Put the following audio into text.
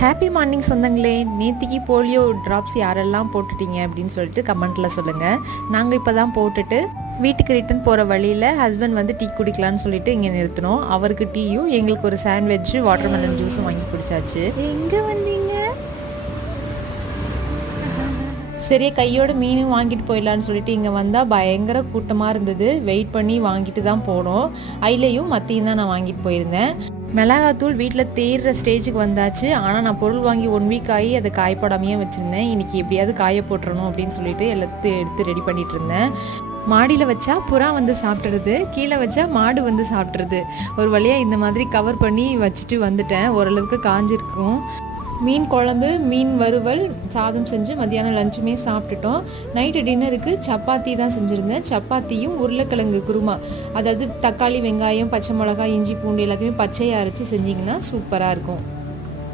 Happy morning சொந்தங்களே. நேத்திக்கு polio drops யாரெல்லாம் போட்டுட்டீங்க அப்படின்னு சொல்லிட்டு கமெண்ட்டில் சொல்லுங்கள். நாங்கள் இப்போ தான் போட்டுட்டு வீட்டுக்கு ரிட்டன் போகிற வழியில் ஹஸ்பண்ட் வந்து டீ குடிக்கலான்னு சொல்லிட்டு இங்கே நிறுத்தினோம். அவருக்கு டீயும் எங்களுக்கு ஒரு சாண்ட்விட்சு வாட்டர்மெலன் ஜூஸும் வாங்கி குடிச்சாச்சு. எங்கே வந்தீங்க? சரியா கையோட மீனும் வாங்கிட்டு போயிடலான்னு சொல்லிட்டு இங்கே வந்தால் பயங்கர கூட்டமாக இருந்தது. வெயிட் பண்ணி வாங்கிட்டு தான் போனோம். ஐலையும் மத்தியும் தான் நான் வாங்கிட்டு போயிருந்தேன். மிளகாத்தூள் வீட்டில் தேடுற ஸ்டேஜுக்கு வந்தாச்சு. ஆனால் நான் பொருள் வாங்கி 1 வீக் ஆகி அதை காயப்படாமையே வச்சுருந்தேன். இன்றைக்கி எப்படியாவது காய போட்டுறணும் அப்படின்னு சொல்லிட்டு எல்லாத்தையும் எடுத்து ரெடி பண்ணிகிட்டு இருந்தேன். மாடியில் வச்சா புறா வந்து சாப்பிட்றது, கீழே வச்சா மாடு வந்து சாப்பிட்றது. ஒரு வழியாக இந்த மாதிரி கவர் பண்ணி வச்சுட்டு வந்துட்டேன். ஓரளவுக்கு காஞ்சிருக்கும். மீன் குழம்பு, மீன் வறுவல், சாதம் செஞ்சு மத்தியானம் லஞ்சுமே சாப்பிட்டுட்டோம். நைட்டு டின்னருக்கு சப்பாத்தி தான் செஞ்சுருந்தேன். சப்பாத்தியும் உருளைக்கிழங்கு குருமா, அதாவது தக்காளி, வெங்காயம், பச்சை மிளகாய், இஞ்சி, பூண்டு எல்லாத்தையுமே பச்சையாக அரைச்சி செஞ்சிங்கன்னா சூப்பராக இருக்கும்.